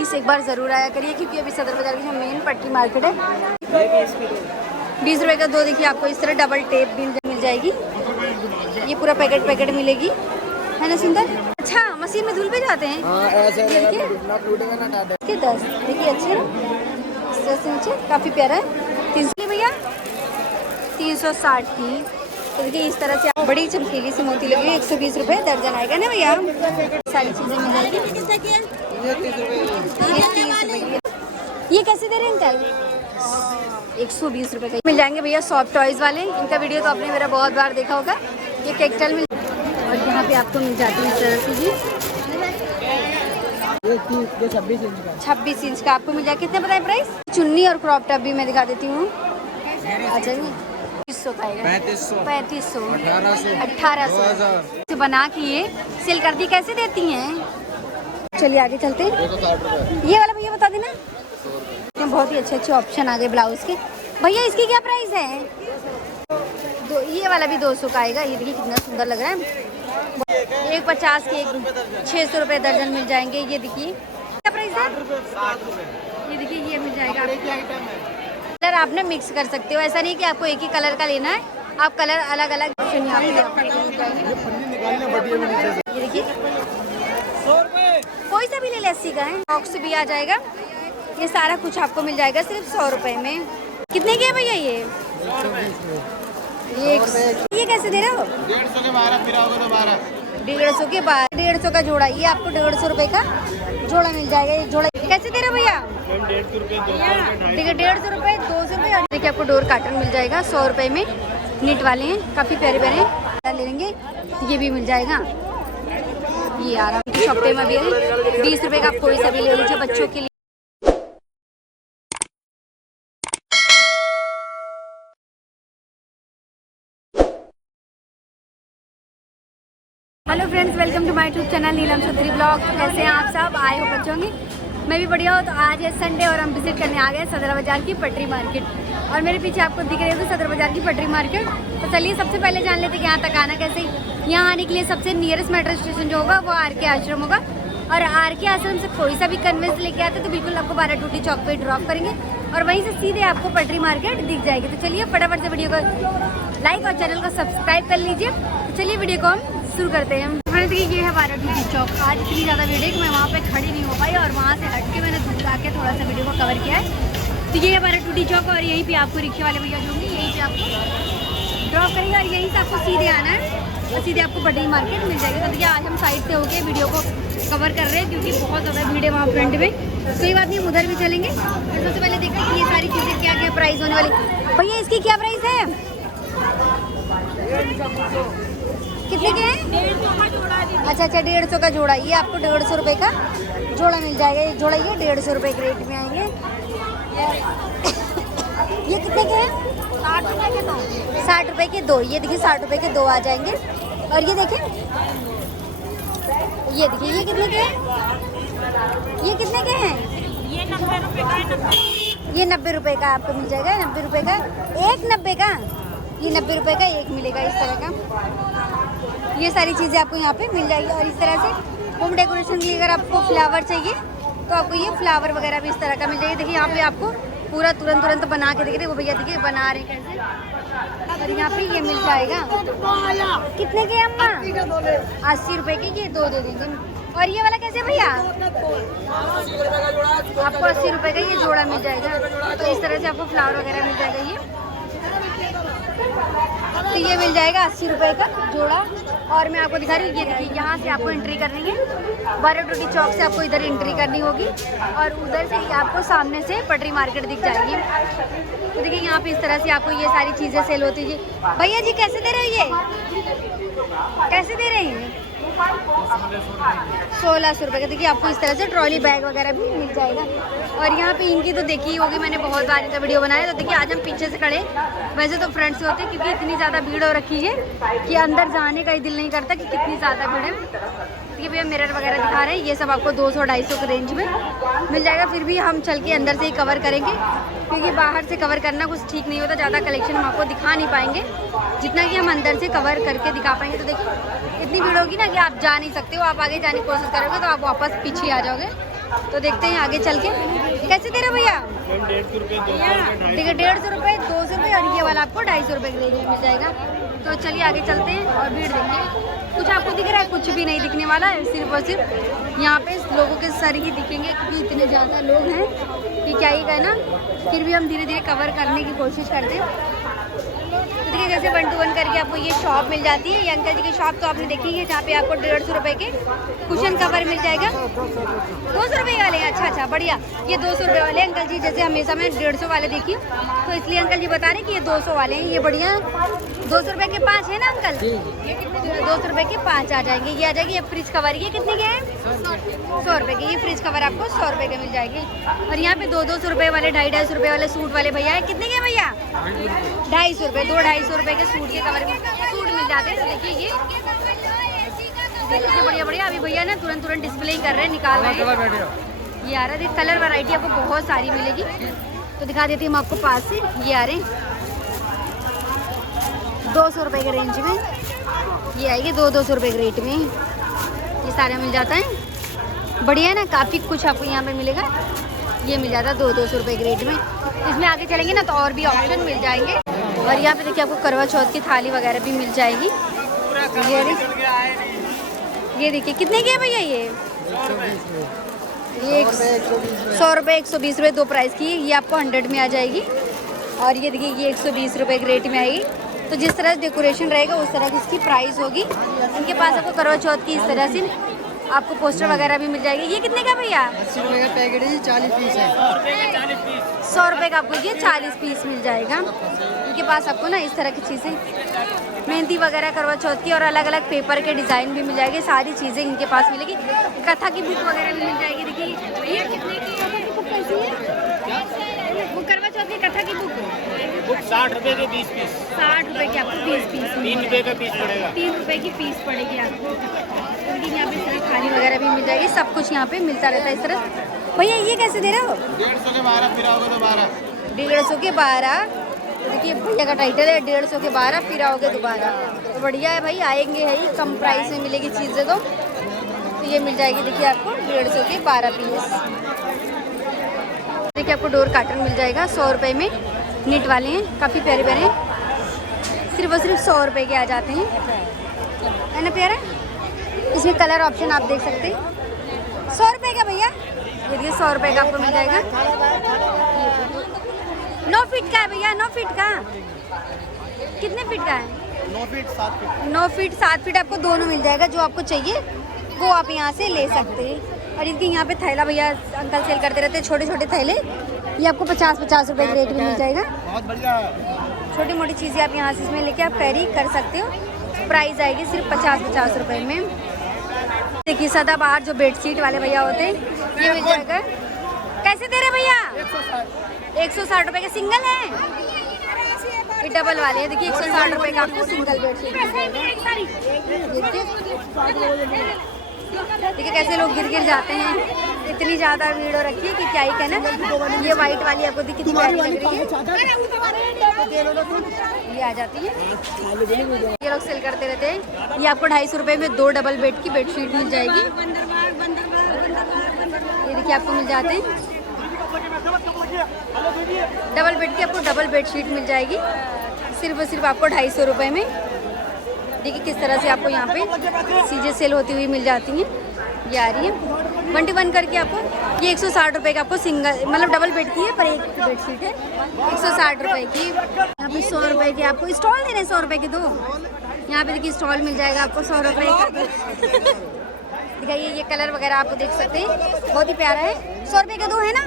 इस एक बार ज़रूर आया करिए क्योंकि अभी सदर बाजार की जो मेन पट्टी मार्केट है 20 रुपये का 2 देखिए आपको इस तरह डबल टेप भी मिल जाएगी। ये पूरा पैकेट मिलेगी, है ना सुंदर। अच्छा मशीन में धुल पे जाते हैं। ऐसे देखिए इसके 10 देखिए अच्छे नीचे काफ़ी प्यारा है। 300 भैया 360 की। तो देखिए इस तरह से बड़ी चमकीली सी मोती लगी हुई 120 रुपये दर्जन आएगा ना भैया। सारी चीज़ें मिल जाएगी। ये कैसे दे रहे हैं अंकल? 120 रुपये का मिल जाएंगे भैया सॉफ्ट टॉयज़ वाले। इनका वीडियो तो आपने मेरा बहुत बार देखा होगा। ये केकटल में और यहाँ पे आपको मिल जाती है इस तरह से जी। ये 26 इंच का 26 इंच का आपको मिल जाएगा। कितने बताए प्राइस? चुन्नी और क्रॉप टॉप भी मैं दिखा देती हूँ। अच्छा जी 3500 का आएगा। 3500 1800 बना के ये सेल कर दी। कैसे देती हैं? चलिए आगे चलते हैं। ये वाला भैया बता देना। बहुत ही अच्छे ऑप्शन आ गए ब्लाउज के। भैया इसकी क्या प्राइस है? ये वाला भी 200 का आएगा। ये देखिए कितना सुंदर लग रहा है। 150 के 600 रुपये दर्जन मिल जाएंगे। ये देखिए क्या प्राइस है? ये देखिए ये मिल जाएगा। कलर आपने मिक्स कर सकते हो, ऐसा नहीं कि आपको एक ही कलर का लेना है। आप कलर अलग अलग यहाँ पे मिल जाएंगे। ये देखिए कोई सा भी ले ले 80 का है। बॉक्स भी आ जाएगा। ये सारा कुछ आपको मिल जाएगा सिर्फ 100 रुपये में। कितने के है भैया ये कैसे दे रहे हो? 150 के 12 फिर आओगे तो 12 150 के 150 का जोड़ा। ये आपको 150 रुपये का जोड़ा मिल जाएगा। ये जोड़ा कैसे दे रहे हो भैया? 150 रुपये 200 रुपये। और देखिए आपको डोर कार्टन मिल जाएगा 100 रुपये में। नीट वाले हैं, काफ़ी प्यारे प्यारे ले लेंगे। ये भी मिल जाएगा। ये आराम की शॉप पे में भी 20 रुपये का आप कोई सा भी ले लीजिए बच्चों के लिए। Hello friends, welcome to my YouTube channel Neelam Chaudhary blog. कैसे हैं आप सब? आए हो बच्चों की। मैं भी बढ़िया हूँ। तो आज है संडे और हम विजिट करने आ गए सदर बाजार की पटरी मार्केट। और मेरे पीछे आपको दिख रही होगी सदर बाजार की पटरी मार्केट। तो चलिए सबसे पहले जान लेते हैं कि यहाँ तक आना कैसे। यहाँ आने के लिए सबसे नियरेस्ट मेट्रो स्टेशन जो होगा वो आर के आश्रम होगा। और आर के आश्रम से कोई सा भी कन्वेंस लेके आते तो बिल्कुल आपको 12 टूटी चौक पर ड्रॉप करेंगे और वहीं से सीधे आपको पटरी मार्केट दिख जाएगी। तो चलिए फटाफट से वीडियो को लाइक और चैनल को सब्सक्राइब कर लीजिए। तो चलिए वीडियो को हम शुरू करते हैं। ये है 12 टूटी चौक। आज इतनी ज़्यादा भीड़ है कि मैं वहाँ पे खड़ी नहीं हो पाई और वहाँ से हट के मैंने दूर आके थोड़ा सा वीडियो को कवर किया है। तो ये है 12 टूटी चौक और यहीं पे आपको रिक्शे वाले भैया जो होंगे यहीं पे आपको ड्रॉप करेंगे और यहीं से आपको सीधे आना है और सीधे आपको पटरी मार्केट मिल जाएगी। तो देखिए आज हम साइड से होके वीडियो को कवर कर रहे हैं क्योंकि बहुत ज़्यादा भीड़ है वहाँ फ्रंट में। कोई बात नहीं, हम उधर भी चलेंगे। सबसे पहले देखते हैं कि ये सारी चीज़ें क्या क्या प्राइस होने वाली। भैया इसकी क्या प्राइस है? कितने के हैं? अच्छा 150 का जोड़ा। ये आपको 150 रुपये का जोड़ा मिल जाएगा। ये जोड़ा ये 150 रुपये के रेट में आएंगे। ये कितने के हैं? 60 रुपये के 2। 60 रुपये के 2। ये देखिए 60 रुपये के 2 आ जाएंगे। और ये देखें, ये देखिए ये कितने के हैं? ये कितने के हैं? ये 90 रुपये का है। ये 90 रुपये का आपको मिल जाएगा। 90 रुपये का एक 90 का। ये 90 रुपये का एक मिलेगा इस तरह का। ये सारी चीज़ें आपको यहाँ पे मिल जाएगी। और इस तरह से होम डेकोरेशन के लिए अगर आपको फ्लावर चाहिए तो आपको ये फ्लावर वगैरह भी इस तरह का मिल जाएगी। देखिए यहाँ पे आपको पूरा तुरंत बना के देखिए वो भैया देखिए बना रहे कैसे। और यहाँ पे ये मिल जाएगा। कितने के अम्मा? 80 रुपये के ये 2 दे देंगे। और ये वाला कैसे भैया? आपको 80 रुपये का ये जोड़ा मिल जाएगा। तो इस तरह से आपको फ्लावर वगैरह मिल जाएगा। ये तो ये मिल जाएगा 80 रुपये का जोड़ा। और मैं आपको दिखा रही हूँ, ये देखिए यहाँ से आपको एंट्री करनी है। 12 टूटी चौक से आपको इधर एंट्री करनी होगी और उधर से ही आपको सामने से पटरी मार्केट दिख जाएगी। तो देखिए यहाँ पे इस तरह से आपको ये सारी चीज़ें सेल होती है। भैया जी कैसे दे रहे हो? ये कैसे दे रहे हैं? 1600 रुपये का। देखिए आपको इस तरह से ट्रॉली बैग वगैरह भी मिल जाएगा। और यहाँ पे इनकी तो देखी होगी, मैंने बहुत बार इनका वीडियो बनाया। तो देखिए आज हम पीछे से खड़े, वैसे तो फ्रंट से होते क्योंकि इतनी ज़्यादा भीड़ हो रखी है कि अंदर जाने का ही दिल नहीं करता कि कितनी ज़्यादा भीड़ है। ये भैया मिरर वगैरह दिखा रहे हैं। ये सब आपको 200-250 के रेंज में मिल जाएगा। फिर भी हम चल के अंदर से ही कवर करेंगे क्योंकि बाहर से कवर करना कुछ ठीक नहीं होता। ज़्यादा कलेक्शन हम आपको दिखा नहीं पाएंगे जितना कि हम अंदर से कवर करके दिखा पाएंगे। तो देखिए इतनी भीड़ होगी ना कि आप जा नहीं सकते हो। आप आगे जाने की कोशिश करोगे तो आप वापस पीछे आ जाओगे। तो देखते हैं आगे चल के कैसे दे रहे हो भैया। ठीक है 150 रुपये 200 रुपये और ये वाला आपको 250 रुपये के रेंज में मिल जाएगा। तो चलिए आगे चलते हैं और भीड़ देखेंगे। कुछ आपको दिख रहा है, कुछ भी नहीं दिखने वाला है, सिर्फ और सिर्फ यहाँ पे लोगों के सर ही दिखेंगे क्योंकि इतने ज़्यादा लोग हैं कि क्या ही कहना। फिर भी हम धीरे धीरे कवर करने की कोशिश करते हैं। तो देखिए जैसे 1 to 1 करके आपको ये शॉप मिल जाती है। ये अंकल जी की शॉप तो आपने देखी है जहाँ पे आपको 150 रुपये के कुशन कवर मिल जाएगा। 200 रुपये वाले हैं, अच्छा बढ़िया। ये 200 रुपये वाले अंकल जी, जैसे हमेशा मैं 150 वाले देखी हूँ तो इसलिए अंकल जी बता रहे हैं कि ये 200 वाले हैं। ये बढ़िया 200 रुपये के 5 है ना अंकल? 200 रुपये के 5 आ जाएंगे। ये आ जाएगी। ये फ्रिज कवर ये कितने के हैं? 100 रुपये के। ये फ्रिज कवर आपको 100 रुपये के मिल जाएगी। और यहाँ पे 200 रुपये वाले 250 रुपये वाले सूट वाले भैया है, कितने के भैया? 250 रुपये। 250 रुपये के सूट के कवर सूट मिल जाते हैं। तो देखिए ये बढ़िया बढ़िया। अभी भैया ना तुरंत डिस्प्ले ही कर रहे हैं, निकाल रहे हैं। ये आ रहा है कलर वैरायटी आपको बहुत सारी मिलेगी। तो दिखा देती हूँ मैं आपको पास से। ये आ रहे हैं 200 रुपये के रेंज में। ये आएगी 200 रुपये के रेट में। ये सारे मिल जाता है। बढ़िया है ना, काफ़ी कुछ आपको यहाँ पे मिलेगा। ये मिल जाता है 200 रुपये के रेट में। इसमें आगे चलेंगे ना तो और भी ऑप्शन मिल जाएंगे। और यहाँ पे देखिए आपको करवा चौथ की थाली वगैरह भी मिल जाएगी। ये देखिए कितने की है भैया? ये 100 रुपये 120 रुपये 2 प्राइस की। ये आपको 100 में आ जाएगी। और ये देखिए ये 120 रुपये के रेट में आएगी। तो जिस तरह से डेकोरेशन रहेगा उस तरह की इसकी प्राइस होगी। इनके पास आपको करवा चौथ की इस तरह से आपको पोस्टर वगैरह भी मिल जाएगी। ये कितने का भैया? 80 रुपये का पैकेट है, 40 पीस है। 100 रुपये का आपको ये 40 पीस मिल जाएगा। इनके पास आपको ना इस तरह की चीज़ें, मेहंदी वगैरह करवा चौथ की और अलग अलग पेपर के डिज़ाइन भी मिल जाएंगे। सारी चीज़ें इनके पास मिलेगी। कथा की बुक वगैरह भी मिल जाएगी। देखिए ये कितने की कथा की बुक कैसी है? वो करवा चौथ की कथा की बुक 60 रुपये के 20 पीस। 60 रुपये की आपको 20 पीस 3 रुपये का पीस पड़ेगा। 3 रुपये की पीस पड़ेगी आपको। लेकिन यहाँ पे इस तरह थाली वगैरह भी मिल जाएगी। सब कुछ यहाँ पे मिलता रहता है इस तरह। भैया ये कैसे दे रहे हो? 150 के 12 फिर आओगे तो 12। 150 के 12। तो देखिए भैया का टाइटल है 150 के 12 फिर आओगे दोबारा। तो बढ़िया है भाई, आएंगे है ही, कम प्राइस में मिलेगी चीज़ें। तो ये मिल जाएगी देखिए आपको 150 के 12 पीस। देखिए आपको डोर कार्टन मिल जाएगा 100 रुपये में। नेट वाले हैं, काफ़ी प्यारे प्यारे हैं। सिर्फ और सिर्फ 100 रुपये के आ जाते हैं, है ना प्यारा। इसमें कलर ऑप्शन आप देख सकते हैं। 100 रुपये का भैया, ये देखिए 100 रुपये का आपको मिल जाएगा। 9 फीट का है भैया, 9 फीट का। कितने फीट का है? 9 फीट 7 फीट। 9 फीट 7 फीट आपको दोनों मिल जाएगा। जो आपको चाहिए वो आप यहाँ से ले सकते हैं। और इनके यहाँ पे थैला भैया अंकल सेल करते रहते हैं, छोटे छोटे थैले। ये आपको 50-50 रुपये के रेट में मिल जाएगा। बहुत बढ़िया। छोटी मोटी चीज़ें आप यहाँ से इसमें लेके आप कैरी कर सकते हो। प्राइस आएगी सिर्फ 50-50 रुपये में। देखिए सदाबहार जो बेडशीट वाले भैया होते हैं ये मिल जाएगा। कैसे दे रहे भैया? 160 रुपये के सिंगल है। ये डबल वाले हैं। देखिए 160 रुपये का आपको सिंगल बेडशीट मिल जाएगा। देखिए कैसे लोग गिर जाते हैं। इतनी ज़्यादा भीड़ हो रखी है कि क्या ही कहना। ये वाइट वाली आपको देखिए कितनी प्यारी लग रही है। ये आ जाती है, ये लोग सेल करते रहते हैं। ये आपको 250 रुपये में 2 डबल बेड की बेडशीट मिल जाएगी। ये देखिए आपको मिल जाते हैं डबल बेड की, आपको डबल बेडशीट मिल जाएगी सिर्फ और सिर्फ आपको 250 रुपये में। देखिए किस तरह से आपको यहाँ पे चीज़ें सेल होती हुई मिल जाती हैं। ये आ रही है 1 to 1 करके आपको। ये 160 रुपये का आपको सिंगल, मतलब डबल बेड की है पर एक बेडशीट है। 160 रुपये की। यहाँ पे 100 रुपये की आपको स्टॉल दे रहे हैं। 100 रुपये के 2 यहाँ पे देखिए स्टॉल मिल जाएगा आपको 100 रुपये का। दिखाइए ये कलर वगैरह आपको देख सकते हैं, बहुत ही प्यारा है। 100 रुपये के 2 है ना?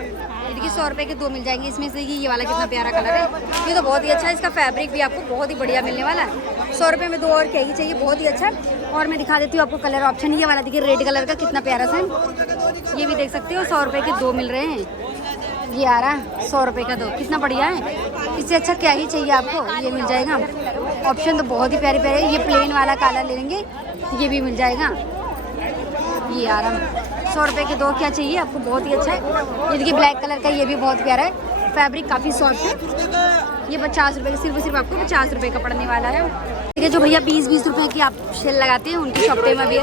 ये देखिए 100 रुपये के 2 मिल जाएंगे। इसमें से ये वाला कितना प्यारा कलर है। ये तो बहुत ही अच्छा है। इसका फैब्रिक भी आपको बहुत ही बढ़िया मिलने वाला है। 100 रुपये में 2 और क्या ही चाहिए, बहुत ही अच्छा। और मैं दिखा देती हूँ आपको कलर ऑप्शन। ये वाला देखिए रेड कलर का कितना प्यारा सा है। ये भी देख सकते हो 100 रुपये के 2 मिल रहे हैं। ये आ रहा है 100 रुपये का 2, कितना बढ़िया है। इससे अच्छा क्या ही चाहिए आपको, ये मिल जाएगा। ऑप्शन तो बहुत ही प्यारे प्यारे है। ये प्लेन वाला कलर ले लेंगे, ये भी मिल जाएगा। ये आ रहा 100 रुपये के 2, क्या चाहिए आपको, बहुत ही अच्छा है। ये देखिए ब्लैक कलर का, ये भी बहुत प्यारा है। फैब्रिक काफ़ी सॉफ्ट है। ये 50 रुपये का, सिर्फ आपको 50 रुपये का पड़ने वाला है। ठीक है, जो भैया 20-20 रुपये की आप सेल लगाते हैं उनकी शॉप पे में भी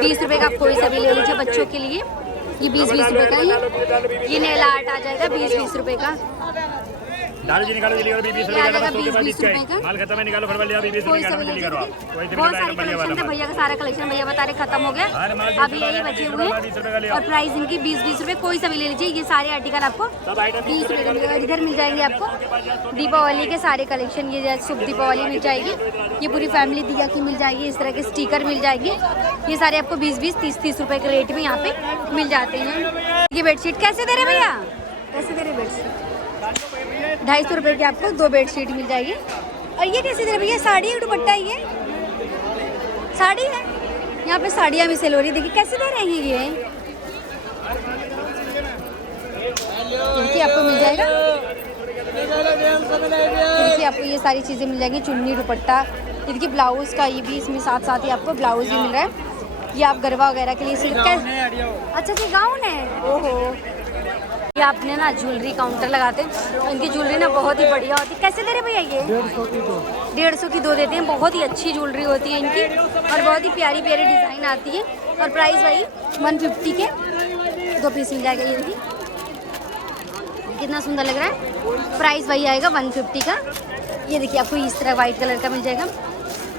20 रुपये का आप कोई सा भी ले लीजिए बच्चों के लिए। ये 20-20 रुपए का ये नेल आर्ट आ जाएगा 20-20 रुपए का। दारू जी निकालो जल्दी करो 20 रुपए का 20-20 रुपए का माल खत्म है निकालो फटाफट 20 कोई रुपए का सा भी ले जल्दी करो लीजिए। कोई बहुत सारे कलेक्शन है भैया का, सारा कलेक्शन भैया बता रहे खत्म हो गया, अभी यही बचे हुए हैं और प्राइस इनकी 20-20 रुपए। कोई सा भी ले लीजिए, ये सारे आर्टिकल आपको 20 रुपए का मिलेगा। इधर मिल जाएंगे आपको दीपावली के सारे कलेक्शन, ये जैसे शुभ दीपावली मिल जाएगी, ये पूरी फैमिली दिया की मिल जाएगी, इस तरह के स्टिकर मिल जाएगी। ये सारे आपको 20-20 30-30 रुपए के रेट में यहाँ पे मिल जाते हैं। ये बेडशीट कैसे दे रहे भैया, कैसे दे रहे बेडशीट? 250 रुपए की आपको 2 बेडशीट मिल जाएगी। और ये कैसे दे रहे भैया? साड़ी है दुपट्टा, ये साड़ी है, यहाँ पे साड़ियाँ भी सेल हो रही है। देखिए कैसे दे रहे हैं ये आपको मिल जाएगा। देखिए आपको ये सारी चीज़ें मिल जाएंगी, चुन्नी दुपट्टा। ये देखिए ब्लाउज़ का ये भी इसमें साथ साथ ही आपको ब्लाउज़ भी मिल रहा है। ये आप गरबा वगैरह के लिए सिल्क का, अच्छा जी गाउन है। ओहो, ये आपने ना ज्वेलरी काउंटर लगाते हैं, इनकी ज्वेलरी ना बहुत ही बढ़िया होती है। कैसे दे रहे भैया ये? 150 की 2 देते हैं। बहुत ही अच्छी ज्वेलरी होती है इनकी और बहुत ही प्यारी प्यारी डिज़ाइन आती है। और प्राइस वही 150 के 2 पीस मिल जाएगा। ये देखिए कितना सुंदर लग रहा है, प्राइस वही आएगा 150 का। ये देखिए आपको इस तरह वाइट कलर का मिल जाएगा,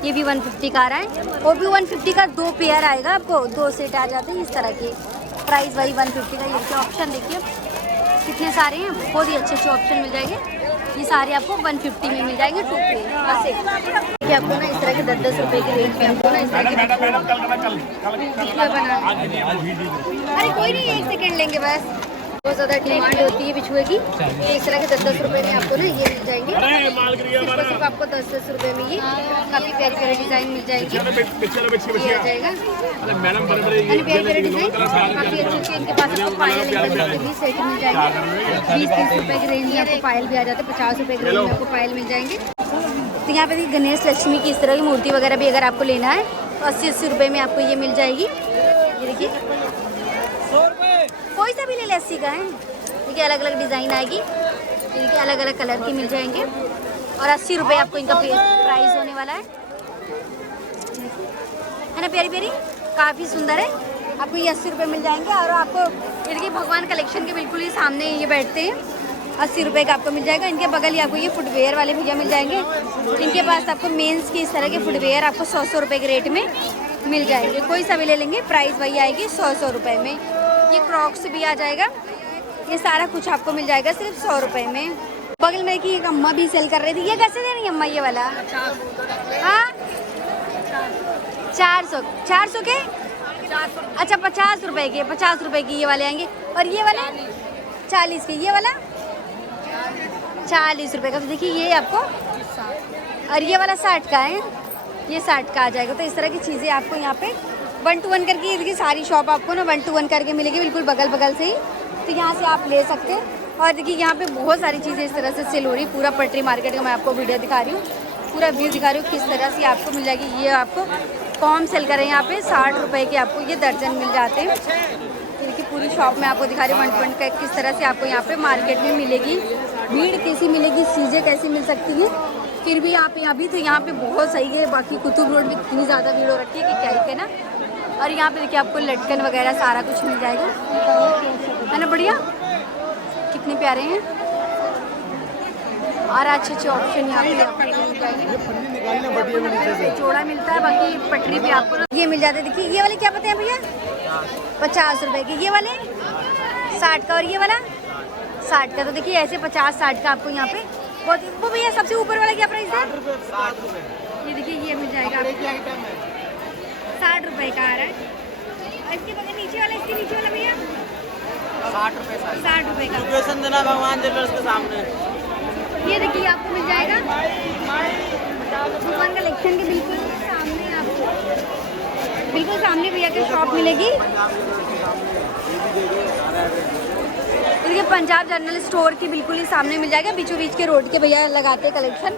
ये भी 150 का आ रहा है। वो भी 150 का 2 पेयर आएगा आपको, 2 सेट आ जाते हैं इस तरह के। प्राइस वही 150 का। ये ऑप्शन देखिए कितने सारे हैं, बहुत ही अच्छे अच्छे ऑप्शन मिल जाएंगे। ये सारे आपको 150 में मिल जाएंगे 2 पे बस एक। ये आपको ना इस तरह के 10-10 रुपए के रेट में आपको ना इस तरह के बना। अरे कोई नहीं, 1 सेकंड लेंगे बस। बहुत ज़्यादा डिमांड होती है बिछुए की, इस तरह के 10-10 रुपए में आपको ना ये मिल जाएंगे। सिर्फ आपको 10-10 रुपए में ये काफ़ी प्यारी प्यारी डिज़ाइन मिल जाएगी। ये आ जाएगा प्यारी प्यारी डिज़ाइन काफ़ी अच्छी। इनके पास आपको पायल भी सेट मिल जाएंगे। 20-30 रुपए की रेंज में आपको पायल भी आ जाते हैं, 50 रुपए की रेंज में आपको पायल मिल जाएंगे। तो यहाँ पे गणेश लक्ष्मी की इस तरह की मूर्ति वगैरह भी अगर आपको लेना है तो 80-80 रुपए में आपको ये मिल जाएगी। ये देखिए कोई सा भी ले ले 80 का है। देखिए अलग अलग डिज़ाइन आएगी, देखिए अलग अलग कलर की मिल जाएंगे और 80 रुपये आपको इनका प्राइस होने वाला है ना। प्यारी प्यारी काफ़ी सुंदर है, आपको ये 80 रुपये मिल जाएंगे। और आपको ये देखिए भगवान कलेक्शन के बिल्कुल ही सामने ये बैठते हैं, 80 रुपये का आपको मिल जाएगा। इनके बगल ही आपको ये फुटवेयर वाले भैया मिल जाएंगे, इनके पास आपको मेंस की इस तरह के फुटवेयर आपको 100-100 रुपये के रेट में मिल जाएंगे। कोई सा भी ले लेंगे, प्राइस वही आएगी 100-100 रुपये में। ये क्रॉक्स भी आ जाएगा, ये सारा कुछ आपको मिल जाएगा सिर्फ 100 रुपये में। बगल में कि एक अम्मा भी सेल कर रही थी, ये कैसे दे रही है अम्मा ये वाला? हाँ 400 के, अच्छा 50 रुपये के, 50 रुपये की ये वाले आएंगे। और ये वाला 40 के, ये वाला 40 रुपये का। तो देखिए ये आपको, और ये वाला 60 का है, ये 60 का आ जाएगा। तो इस तरह की चीज़ें आपको यहाँ पे 1 to 1 करके, देखिए सारी शॉप आपको ना 1 to 1 करके मिलेगी, बिल्कुल बगल बगल से ही। तो यहाँ से आप ले सकते हैं। और देखिए यहाँ पे बहुत सारी चीज़ें इस तरह से सेल हो रही है। पूरा पटरी मार्केट का मैं आपको वीडियो दिखा रही हूँ, पूरा व्यू दिखा रही हूँ किस तरह से आपको मिल जाएगी। ये आपको कॉम सेल करें यहाँ पे 60 रुपये के आपको ये दर्जन मिल जाते हैं। देखिए पूरी शॉप में आपको दिखा रही हूँ 1 to 1 का किस तरह से आपको यहाँ पे मार्केट में मिलेगी। भीड़ कैसी मिलेगी, चीज़ें कैसी मिल सकती हैं, फिर भी आप यहाँ भी तो यहाँ पे बहुत सही है। बाकी कुतुब रोड में इतनी ज़्यादा भीड़ हो रखी है कि क्या ही कहना। और यहाँ पे देखिए आपको लटकन वगैरह सारा कुछ मिल जाएगा, है ना, बढ़िया कितने प्यारे हैं। और अच्छे अच्छे ऑप्शन यहाँ पे आपको मिल जाएंगे, जोड़ा मिलता है। बाकी पटरी पे आपको ये मिल जाते हैं। देखिए ये वाले क्या पता है भैया, 50 रुपये के, ये वाले 60 का, और ये वाला 60 का। तो देखिए ऐसे 50-60 का आपको यहाँ पे बहुत। वो भैया सबसे ऊपर वाला क्या प्राइस है? ये देखिए ये मिल जाएगा आपको 60 रुपये का आ रहा है। और इसके बगल नीचे वाला, इसके नीचे वाला भैया 60 रुपये का। भगवान ज्वेलर्स के सामने ये देखिए आपको मिल जाएगा भगवान कलेक्शन के बिल्कुल सामने, आपको बिल्कुल सामने भैया की शॉप मिलेगी। देखिए पंजाब जनरल स्टोर की बिल्कुल ही सामने मिल जाएगा, बीचों बीच के रोड के भैया लगाते हैं कलेक्शन।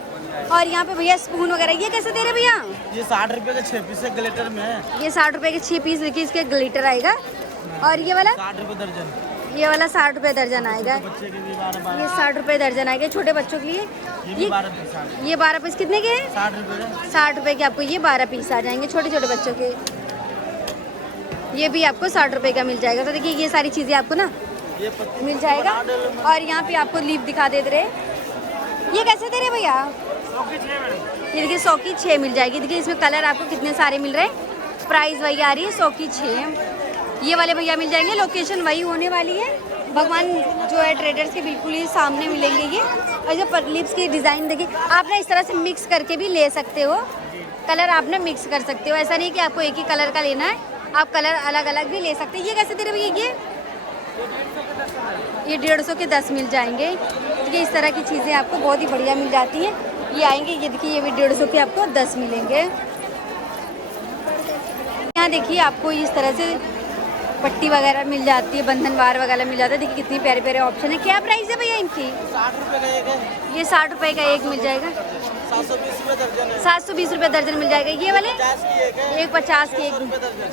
और यहाँ पे भैया स्पून वगैरह ये कैसे दे रहे भैया? ये 60 रुपये के 6 पीस है, ग्लिटर में है। ये 60 रुपये के 6 पीस देखिए इसके ग्लिटर आएगा। और ये वाला 60 रुपये दर्जन, ये वाला 60 रुपये दर्जन आएगा। बच्चे के लिए 12 ये 60 रुपये दर्जन आएगा छोटे बच्चों के लिए। ये 12 पीस, ये 12 पीस कितने के हैं? 60 रुपये 60 रुपये के आपको ये 12 पीस आ जाएंगे छोटे छोटे बच्चों के। ये भी आपको 60 रुपए का मिल जाएगा। तो देखिए ये सारी चीज़ें आपको ना ये पत्ती मिल जाएगा। और यहाँ पे आपको लीफ दिखा दे रहे, ये कैसे दे रहे भैया? ये देखिए 100 की 6 मिल जाएगी। देखिए इसमें कलर आपको कितने सारे मिल रहे हैं। प्राइस वही आ रही है 100 की 6। ये वाले भैया मिल जाएंगे। लोकेशन वही होने वाली है, भगवान जो है ट्रेडर्स के बिल्कुल ही सामने मिलेंगे ये। और जो लिप्स की डिज़ाइन देखिए, आप ना इस तरह से मिक्स करके भी ले सकते हो। कलर आप ना मिक्स कर सकते हो, ऐसा नहीं कि आपको एक ही कलर का लेना है, आप कलर अलग अलग भी ले सकते हैं। ये कैसे दे रहे भैया? ये 150 के 10 मिल जाएंगे। देखिए इस तरह की चीज़ें आपको बहुत ही बढ़िया मिल जाती हैं। ये आएंगे, ये देखिए ये भी 150 के आपको 10 मिलेंगे। यहाँ देखिए आपको इस तरह से पट्टी वगैरह मिल जाती है, बंधनवार वगैरह मिल जाता है। देखिए कितनी प्यारे प्यारे ऑप्शन है। क्या प्राइस है भैया इनकी? 60 रुपए का एक है। ये 60 रुपए का एक मिल जाएगा। 720 रुपए दर्जन है। 720 रुपये दर्जन मिल जाएगा। ये वाले 50 की एक है। एक 50 की एक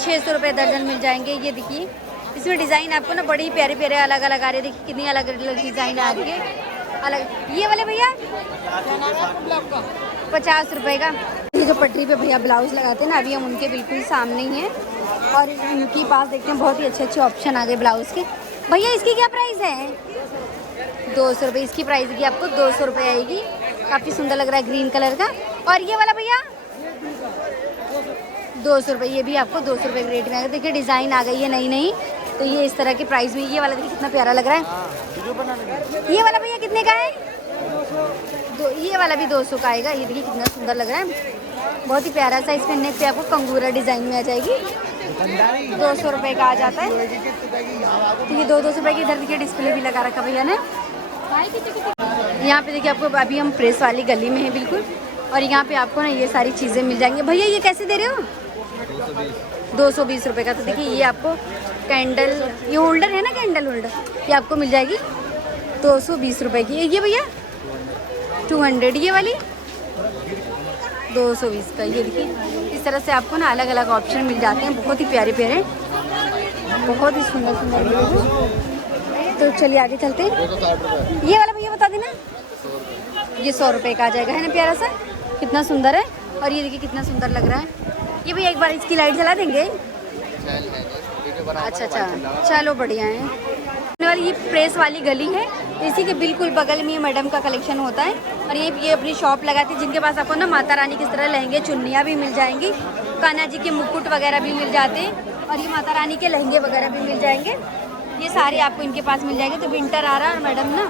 600 रुपये दर्जन मिल जाएंगे। ये देखिए इसमें डिज़ाइन आपको ना बड़ी प्यारे प्यारे अलग अलग आ रहे हैं। देखिए कितनी अलग अलग डिज़ाइन आ रही है अलग। ये वाले भैया 50 रुपये का। ये जो पटरी पे भैया ब्लाउज लगाते हैं ना, अभी हम उनके बिल्कुल सामने ही हैं और उनके पास देखते हैं बहुत ही अच्छे अच्छे ऑप्शन आ गए ब्लाउज़ के। भैया इसकी क्या प्राइस है? 200 रुपये इसकी प्राइस की आपको 200 रुपये आएगी। काफ़ी सुंदर लग रहा है ग्रीन कलर का। और ये वाला भैया 200 रुपये, ये भी आपको 200 रुपये के रेट में आएगा। देखिए डिज़ाइन आ गई है नई नई, तो ये इस तरह के प्राइस में। ये वाला देखिए कितना प्यारा लग रहा है। ये वाला भैया कितने का है? ये वाला भी 200 का आएगा। ये देखिए कितना सुंदर लग रहा है, बहुत ही प्यारा सा। इसमें नेक पे आपको कंगूरा डिज़ाइन में आ जाएगी। 200 रुपये का आ जाता है। तो ये 200 रुपये की इधर देखिए डिस्प्ले भी लगा रखा भैया ने। यहाँ पे देखिए आपको, अभी हम प्रेस वाली गली में है बिल्कुल, और यहाँ पे आपको ना ये सारी चीज़ें मिल जाएंगी। भैया ये कैसे दे रहे हो? 220 रुपये का। तो देखिए ये आपको कैंडल, ये होल्डर है ना, कैंडल होल्डर, ये आपको मिल जाएगी 220 रुपये की। ये भैया 200, ये वाली 220 का। ये देखिए इस तरह से आपको ना अलग अलग ऑप्शन मिल जाते हैं, बहुत ही प्यारे प्यारे, बहुत ही सुंदर सुंदर। तो चलिए आगे चलते हैं। ये वाला भैया बता देना। ये 100 रुपये का आ जाएगा, है ना प्यारा सा, कितना सुंदर है। और ये देखिए कितना सुंदर लग रहा है। ये भैया एक बार इसकी लाइट जला देंगे? अच्छा, चलो बढ़िया है। वाली ये प्रेस वाली गली है, इसी के बिल्कुल बगल में मैडम का कलेक्शन होता है। और ये अपनी शॉप लगाती है, जिनके पास आपको ना माता रानी की तरह लहंगे चुन्नियाँ भी मिल जाएंगी, कान्हा जी के मुकुट वगैरह भी मिल जाते हैं, और ये माता रानी के लहंगे वगैरह भी मिल जाएंगे। ये सारे आपको इनके पास मिल जाएंगे। तो विंटर आ रहा है और मैडम ना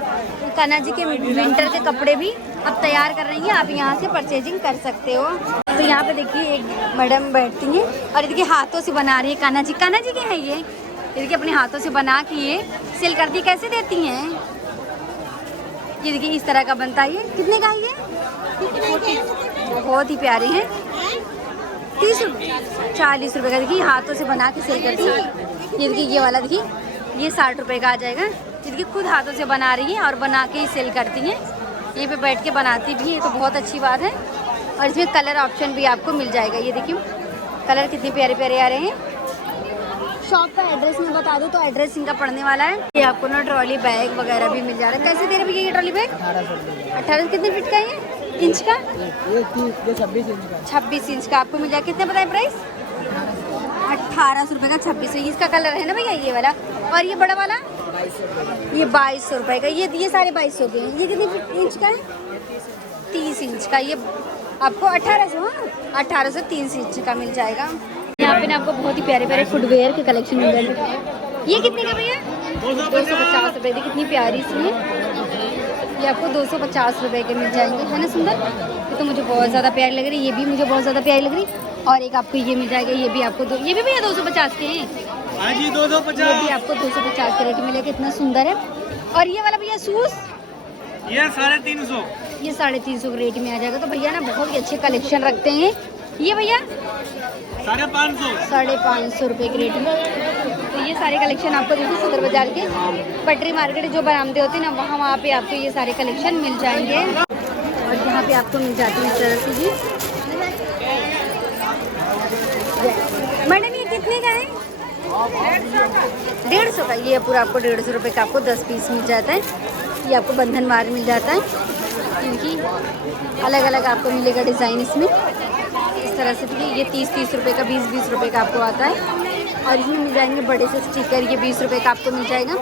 कान्हा जी के विंटर के कपड़े भी अब तैयार कर रही हैं, आप यहाँ से परचेजिंग कर सकते हो। तो यहाँ पे देखिए एक मैडम बैठती हैं और देखिए हाथों से बना रही है कान्हा जी के हैं ये देखिए अपने हाथों से बना के ये सेल करती। कैसे देती हैं? ये देखिए इस तरह का बनता है। ये कितने का है? ये बहुत ही प्यारे हैं। 30 40 रुपये का। देखिए हाथों से बना के सेल करती है। ये देखिए ये वाला देखिए ये 60 रुपये का आ जाएगा। जिनकी खुद हाथों से बना रही है और बना के ही सेल करती हैं, ये पे बैठ के बनाती भी है, तो बहुत अच्छी बात है। और इसमें कलर ऑप्शन भी आपको मिल जाएगा। ये देखिए कलर कितने प्यारे प्यारे आ रहे हैं। शॉप का एड्रेस मैं बता दूं तो एड्रेस इनका पड़ने वाला है। ये आपको ना ट्रॉली बैग वगैरह भी मिल जा रहा है। कैसे दे रहे भैया ये ट्रॉली बैग? 18 कितने फीट का है? इंच का? 26 इंच का आपको मिल जाएगा। कितने बताए प्राइस? 1800 रुपये का 26। इसका कलर है ना भैया ये वाला। और ये बड़ा वाला ये 2200 रुपये का। ये सारे 2200 के हैं। ये कितने इंच का है? 30 इंच का। ये आपको 1800, हाँ 1800 30 इंच का मिल जाएगा। यहाँ पे ना आपको बहुत ही प्यारे प्यारे फुटवेयर के कलेक्शन मिल जाएंगे। ये कितने का भैया? 250 रुपये की। कितनी प्यारी सी है। ये आपको 250 रुपये के मिल जाएंगे, है ना सुंदर। ये तो मुझे बहुत ज़्यादा प्यारी लग रही है। ये भी मुझे बहुत ज़्यादा प्यारी लग रही। और एक आपको ये मिल जाएगा। ये भी आपको ये भी भैया 250 के हैं। हाँ जी 250। ये भी आपको 250 के रेट में मिलेगा। कितना सुंदर है। और ये वाला भैया शूज़ ये 350। ये 350 के रेट में आ जाएगा। तो भैया ना बहुत ही अच्छे कलेक्शन रखते हैं। ये भैया 550 रुपये के रेट में। तो ये सारे कलेक्शन आपको देखिए सदर बाजार के पटरी मार्केट जो बरामदे होते हैं ना, वहाँ पे आपको ये सारे कलेक्शन मिल जाएंगे। और यहाँ पे आपको मिल जाती है इस तरह से जी। मैडम ये कितने का है? 150 का। ये पूरा आपको 150 रुपये का आपको 10 पीस मिल जाता है। ये आपको बंधनवार मिल जाता है, क्योंकि अलग अलग आपको मिलेगा डिज़ाइन इसमें इस तरह से। देखिए ये 30-30 रुपये का, 20-20 रुपये का आपको आता है। और इसमें मिल जाएंगे बड़े से स्टिकर, ये 20 रुपये का आपको मिल जाएगा।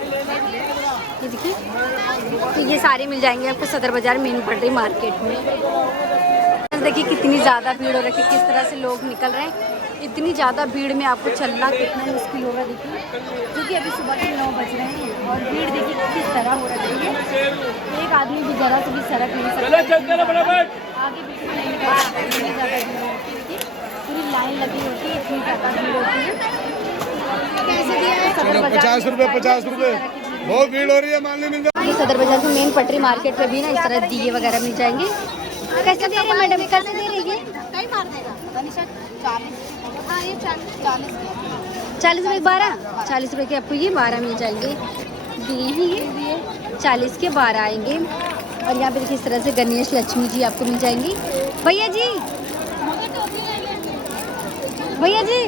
ये देखिए, तो ये सारे मिल जाएंगे आपको सदर बाज़ार मेन पटरी मार्केट में। देखिए कितनी ज़्यादा भीड़ हो रखी है, किस तरह से लोग निकल रहे हैं। इतनी ज़्यादा भीड़ में आपको चलना कितना मुश्किल होगा। देखिए क्योंकि अभी सुबह के 9 बज रहे हैं और भीड़ देखिए किस तरह हो रही है। एक आदमी भी जरा से भी सड़क नहीं सकता, आगे पीछे नहीं निकल सकता, इतनी ज़्यादा भीड़ होती है। पूरी लाइन लगी होती है, इतनी ज़्यादा भीड़ होती है। कैसे दिया है सदर बाज़ार? 50 रुपये बहुत भीड़ हो रही है, मानने मिल ये सदर बाज़ार के मेन पटरी मार्केट में भी ना इस तरह दिए वगैरह मिल जाएंगे। कैसे दे रहे हैं मैडम, कैसे दे रही है? 40 रुपये 12, 40 रुपये के आपको ये 12 मिल जाएंगे। दिए हैं ये 40 के 12 आएंगे। और यहाँ पे देखिए इस तरह से गणेश लक्ष्मी जी आपको मिल जाएंगी। भैया जी, भैया जी,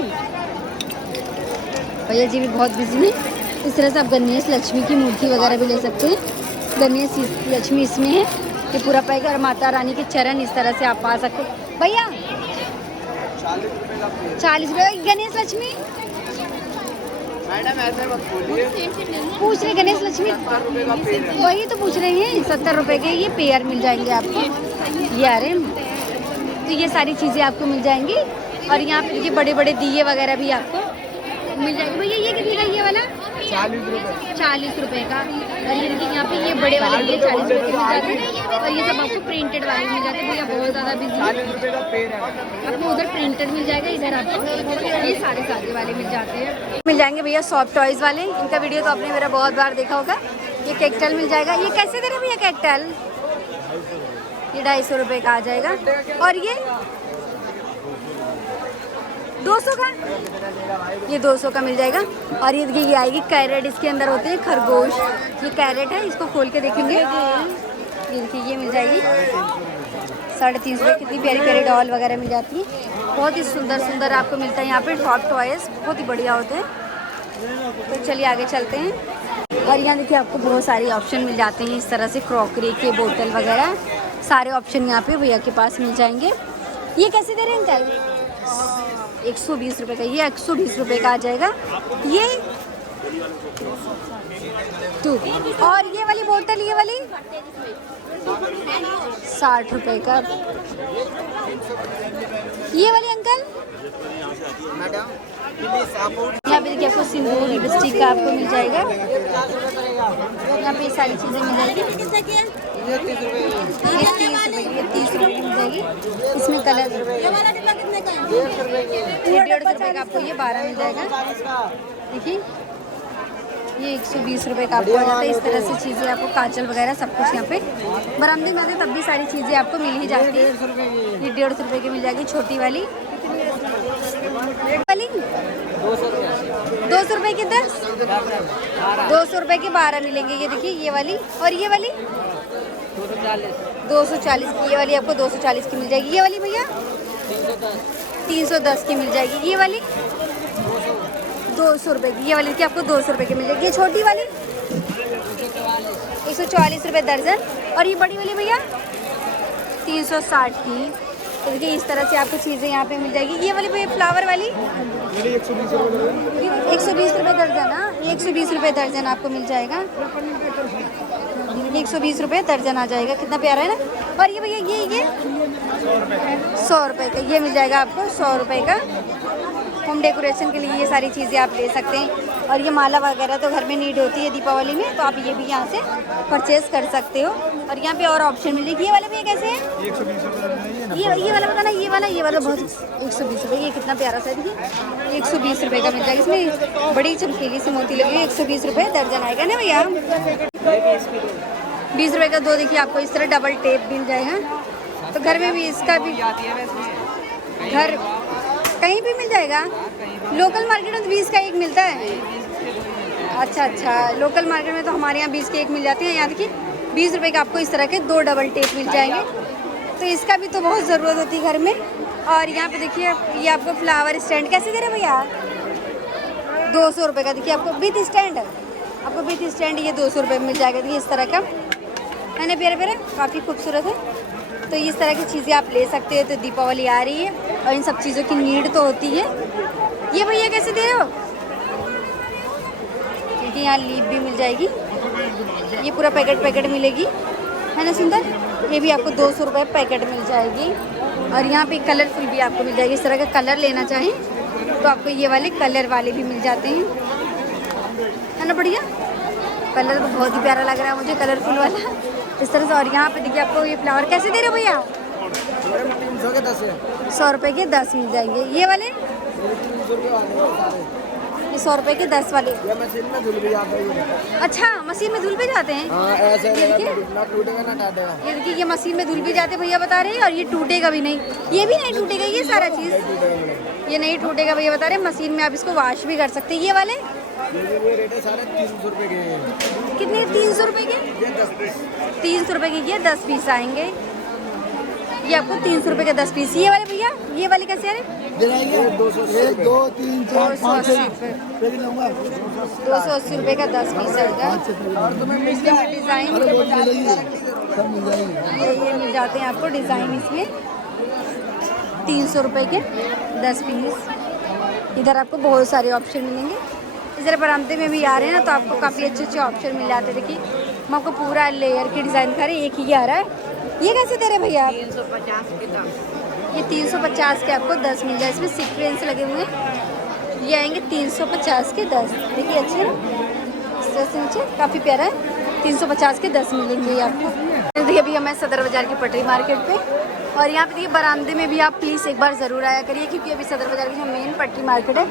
भैया जी भी बहुत बिजी हैं। इस तरह से आप गणेश लक्ष्मी की मूर्ति वगैरह भी ले सकते हैं। गणेश लक्ष्मी इसमें है, ये पूरा पैक, और माता रानी के चरण इस तरह से आप पा सकते हैं। भैया 40 रुपये गणेश लक्ष्मी, मैडम ऐसे मत बोलिए। पूछ रहे गणेश लक्ष्मी, वही तो पूछ रहे हैं। 70 रुपये के ये पेयर मिल जाएंगे आपको, ये आ रहे हैं। तो ये सारी चीज़ें आपको मिल जाएंगी। और यहाँ पे देखिए बड़े बड़े दिए वगैरह भी आपको मिल जाएंगे। भैया ये कितने का ये वाला? 40 रुपये। 40 रुपये का। और ये देखिए यहाँ पे ये बड़े वाले दिए 40 रुपये के मिल जाते हैं। और ये सब आपको प्रिंटेड वाले मिल जाते हैं। भैया बहुत ज़्यादा बिजी है। 40 रुपये का पेड़ है। आपको उधर प्रिंटेड मिल जाएगा, इधर आपको ये सारे सारे वाले मिल जाते हैं। मिल जाएंगे भैया सॉफ्ट टॉयज़ वाले, इनका वीडियो तो आपने मेरा बहुत बार देखा होगा। ये कैक्टल मिल जाएगा। ये कैसे दे रहे भैया कैक्टल? ये 250 रुपये का आ जाएगा। और ये 200 का, ये 200 का मिल जाएगा। और ये देखिए ये आएगी कैरेट, इसके अंदर होते हैं खरगोश। ये कैरेट है, इसको खोल के देखेंगे। ये देखिए ये मिल जाएगी 350 रुपये। कितनी प्यारी प्यारी डॉल वगैरह मिल जाती है, बहुत ही सुंदर सुंदर आपको मिलता है यहाँ पे। सॉफ्ट टॉयज़ बहुत ही बढ़िया होते हैं। तो चलिए आगे चलते हैं। और यहाँ देखिए आपको बहुत सारे ऑप्शन मिल जाते हैं, इस तरह से क्रॉकरी के बोतल वगैरह सारे ऑप्शन यहाँ पे भैया के पास मिल जाएंगे। ये कैसे दे रहे हैं अंकल? 120 रुपये का, ये 120 रुपये का आ जाएगा। ये 2। और ये वाली बोतल, ये वाली 60 रुपये का। ये वाली अंकल यहाँ पे देखिए आपको सिंदूर लिपस्टिक का आपको मिल जाएगा। यहाँ पे ये सारी चीज़ें मिल जाएगी। ये 30 रुपये की मिल जाएगी। इसमें कलर ये 150 रुपये का आपको ये 12 मिल जाएगा। देखिए ये 120 रुपये का आपको आ जाता है। इस तरह से चीज़ें आपको काजल वगैरह सब कुछ यहाँ पे बरामदे में आते, तब भी सारी चीज़ें आपको मिल ही जाती है। ये 150 रुपये की मिल जाएगी छोटी वाली। वाली 200 रुपये की 10, 200 रुपये की 12 मिलेंगे। ये देखिए ये वाली। और ये वाली 240 की, ये वाली आपको 240 की मिल जाएगी। ये वाली भैया 310 की मिल जाएगी। ये वाली 200 रुपये की, ये वाली की आपको 200 रुपये की मिल जाएगी। ये छोटी वाली 144 रुपये दर्जन। और ये बड़ी वाली भैया 360 की। तो देखिए इस तरह से आपको चीज़ें यहाँ पे मिल जाएगी। ये वाली भैया फ्लावर वाली 120 रुपये दर्जन। हाँ 120 रुपये दर्जन आपको मिल जाएगा। 120 रुपये दर्जन आ जाएगा, कितना प्यारा है ना। और ये भैया ये 100 रुपये का ये मिल जाएगा आपको, 100 रुपये का। होम डेकोरेशन के लिए ये सारी चीज़ें आप ले सकते हैं। और ये माला वगैरह तो घर में नीड होती है दीपावली में, तो आप ये भी यहाँ से परचेज़ कर सकते हो। और यहाँ पे और ऑप्शन मिलेगी। ये वाले भैया कैसे हैं? 120 रुपये। ये वाला बताना, ये वाला बहुत 120 रुपये। ये कितना प्यारा सा है, देखिए 120 रुपये का मिल जाएगा। इसमें बड़ी चमकीली सी मोती लगी हुई है। 120 रुपये दर्जन आएगा ना भैया। 20 रुपये का 2 देखिए आपको इस तरह डबल टेप मिल जाएगा। तो घर में भी इसका भी घर कहीं भी मिल जाएगा। लोकल मार्केट में तो 20 का एक मिलता है। अच्छा, लोकल मार्केट में तो हमारे यहाँ 20 के एक मिल जाती है। यहाँ देखिए 20 रुपये का आपको इस तरह के 2 डबल टेप मिल जाएंगे। तो इसका भी तो बहुत ज़रूरत होती है घर में। और यहाँ पे देखिए ये आपको फ्लावर स्टैंड कैसे दे रहे भैया? 200 रुपये का। देखिए आपको विथ स्टैंड, आपको विथ स्टैंड ये 200 रुपये में मिल जाएगा। देखिए इस तरह का है ना, प्यारे प्यारे, काफ़ी खूबसूरत है। तो इस तरह की चीज़ें आप ले सकते हो। तो दीपावली आ रही है और इन सब चीज़ों की नीड तो होती है। ये भैया कैसे दे रहे हो? देखिए यहाँ लीप भी मिल जाएगी, ये पूरा पैकेट मिलेगी, है ना सुंदर। ये भी आपको 200 रुपये पैकेट मिल जाएगी। और यहाँ पे कलरफुल भी आपको मिल जाएगी, इस तरह का कलर लेना चाहें तो आपको ये वाले कलर वाले भी मिल जाते हैं, है ना। बढ़िया कलर तो बहुत ही प्यारा लग रहा है मुझे, कलरफुल वाला इस तरह से। और यहाँ पे देखिए आपको ये फ्लावर कैसे दे रहे हो भैया? 300 के 10 है। 100 रुपये के 10 मिल जाएंगे। ये वाले 300 के वाले हैं सारे। ये 100 रुपये के 10 वाले। ये मशीन में धुल भी जाता है ये। अच्छा मशीन में धुल भी जाते हैं। हाँ ऐसे ये देखिए, ना टूटेगा ना टाटेगा। ये देखिए ये मशीन में धुल भी जाते भैया बता रहे हैं, और ये टूटेगा भी नहीं, ये भी नहीं टूटेगा, ये सारा चीज़ ये नहीं टूटेगा भैया बता रहे हैं। मशीन में आप इसको वॉश भी कर सकते हैं। ये वाले ये रेट है सारे 300 रुपये के हैं। कितने? 300 रुपये के। ये 10 पीस। 300 रुपये के ये 10 पीस आएंगे। ये आपको 300 रुपये के 10 पीस। ये वाले भैया, ये वाले कैसे आ रहे? 280 2 3 4 5 6 280 रुपये का 10 पीस आएगा। और तुम्हें मिल इसमें डिज़ाइन ये मिल जाते हैं आपको डिज़ाइन इसमें 300 रुपये के 10 पीस। इधर आपको बहुत सारे ऑप्शन मिलेंगे। इधर बरामदे में भी आ रहे हैं ना, तो आपको काफ़ी अच्छे अच्छे ऑप्शन मिल जाते हैं। देखिए मैं आपको पूरा लेयर की डिज़ाइन दिखा रही, एक ही आ रहा है। ये कैसे दे रहे भैया आप? 350 के 10। ये 350 के आपको 10 मिल जाए। इसमें सीक्वेंस लगे हुए हैं, ये आएंगे 350 के 10। देखिए अच्छे ना, इस तरह से नीचे काफ़ी प्यारा है। 350 के 10 मिलेंगे ये आपको। देखिए अभी हमें सदर बाज़ार की पटरी मार्केट पे, और यहाँ पे देखिए बरामदे में भी आप प्लीज़ एक बार ज़रूर आया करिए, क्योंकि अभी सदर बाज़ार की जो मेन पटरी मार्केट है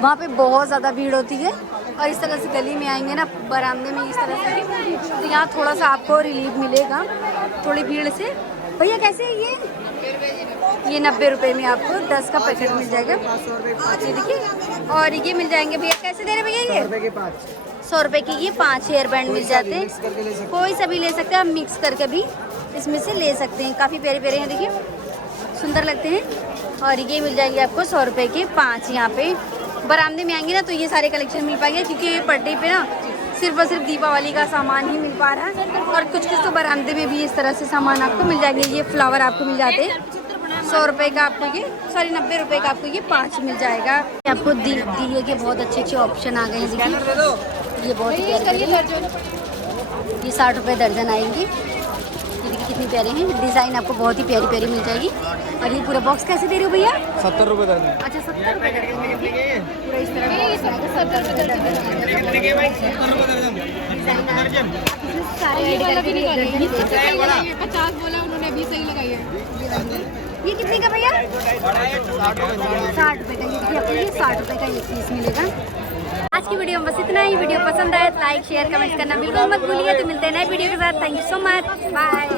वहाँ पे बहुत ज़्यादा भीड़ होती है। और इस तरह से गली में आएंगे ना बरामदे में इस तरह से, तो यहाँ थोड़ा सा आपको रिलीफ मिलेगा थोड़ी भीड़ से। भैया कैसे है ये? 90 रुपये में आपको 10 का पैकेट मिल जाएगा। ये देखिए, और ये मिल जाएंगे भैया कैसे दे रहे भैया? ये 100 रुपये की ये 5 हेयर बैंड मिल जाते हैं। कोई सा भी ले सकते हैं, आप मिक्स करके भी इसमें से ले सकते हैं। काफ़ी प्यारे प्यारे हैं, देखिए सुंदर लगते हैं। और ये मिल जाएंगे आपको 100 रुपये के 5। यहाँ पे बरामदे में आएंगे ना तो ये सारे कलेक्शन मिल पाएंगे, क्योंकि ये पट्टी पे ना सिर्फ और सिर्फ दीपावली का सामान ही मिल पा रहा है। और कुछ कुछ तो बरामदे में भी इस तरह से सामान आपको मिल जाएंगे। ये फ्लावर आपको मिल जाते हैं 100 रुपये का, आपको ये 90 रुपये का आपको ये 5 मिल जाएगा। आपको दिए के बहुत अच्छे अच्छे ऑप्शन आ गए हैं। देखिए ये बहुत ही प्यारे, ये 60 रुपये दर्जन आएंगे। ये देखिए कितनी प्यारे हैं, डिज़ाइन आपको बहुत ही प्यारी प्यारी मिल जाएगी। और ये पूरा बॉक्स कैसे दे रहे हो भैया? 70 रुपये दर्जन। अच्छा 70 रुपये दर्जन, पूरा इस तरह का 70 रुपये दर्जन। सारे ऐड करके भी 50 बोला उन्होंने, अभी सही लगाई है। ये कितने का भैया? 60 रुपये का। ये आपको ये 60 रुपये का एक पीस मिलेगा। आज की वीडियो में बस इतना ही। वीडियो पसंद आए तो लाइक शेयर कमेंट करना बिल्कुल मत भूलिए। तो मिलते हैं नए वीडियो के साथ। Thank you so much, bye.